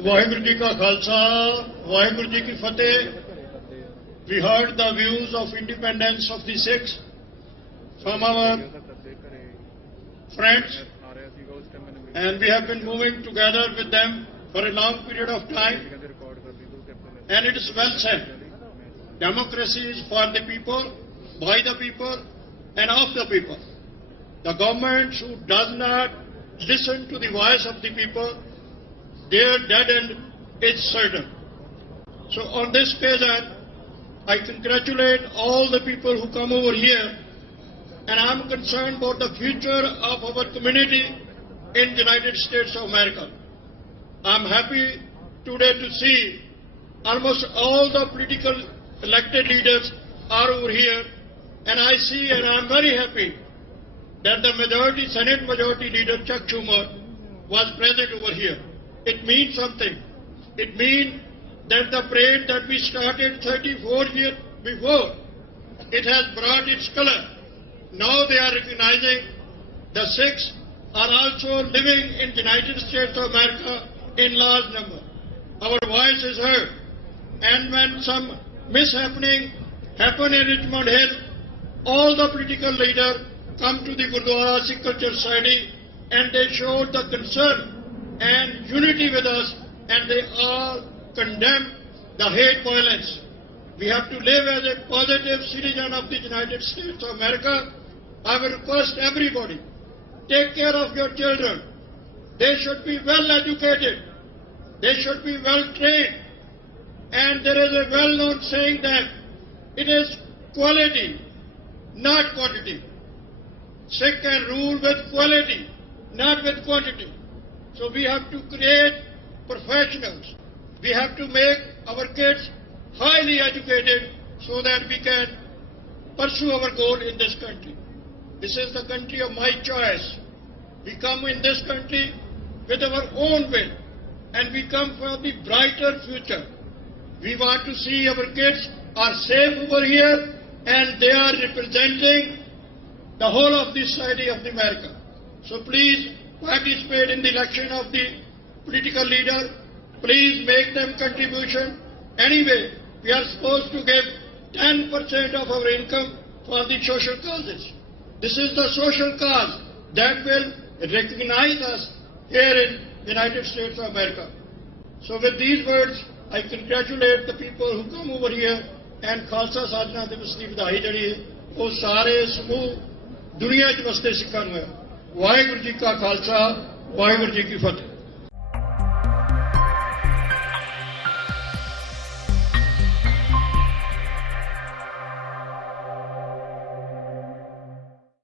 ਵਾਹਿਗੁਰੂ ਜੀ ਕਾ ਖਾਲਸਾ ਵਾਹਿਗੁਰੂ ਜੀ ਕੀ ਫਤਿਹ. We heard the views of independence of the Sikhs from our friends, and we have been moving together with them for a long period of time, and it is well said, democracy is for the people, by the people and of the people. The government who does not listen to the voice of the people, their dead end is certain. So on this occasion, I congratulate all the people who come over here, and I am concerned about the future of our community in the United States of America. I am happy today to see almost all the political elected leaders are over here, and I see and I am very happy that the majority, Senate Majority Leader Chuck Schumer was present over here. It means something. It means that the parade that we started 34 years before, it has brought its color. Now they are recognizing the Sikhs are also living in the United States of America in large number. Our voice is heard. And when some mishappening happen in Richmond Hill, all the political leaders come to the Gurdwara Sikh Culture Society and they showed the concern and unity with us, and they all condemn the hate violence. We have to live as a positive citizen of the United States of America. I will request everybody, take care of your children. They should be well educated. They should be well trained. And there is a well-known saying that it is quality, not quantity. Sikh can rule with quality, not with quantity. So we have to create professionals. We have to make our kids highly educated so that we can pursue our goal in this country. This is the country of my choice. We come in this country with our own will, and we come for the brighter future. We want to see our kids are safe over here, and they are representing the whole of the society of America. So please participate in the election of the political leader. Please make them contribution. Anyway, we are supposed to give 10% of our income for the social causes. This is the social cause that will recognize us here in the United States of America. So with these words, I congratulate the people who come over here, and Khalsa Sadhana Divas ਦੀ ਵਧਾਈ ਜਿਹੜੀ ਹੈ ਉਹ ਸਾਰੇ ਸਮੂਹ ਦੁਨੀਆ 'ਚ ਵਸਦੇ ਸਿੱਖਾਂ ਨੂੰ ਹੈ. ਵਾਹਿਗੁਰੂ ਜੀ ਕਾ ਖਾਲਸਾ ਵਾਹਿਗੁਰੂ ਜੀ ਕੀ ਫਤਿਹ.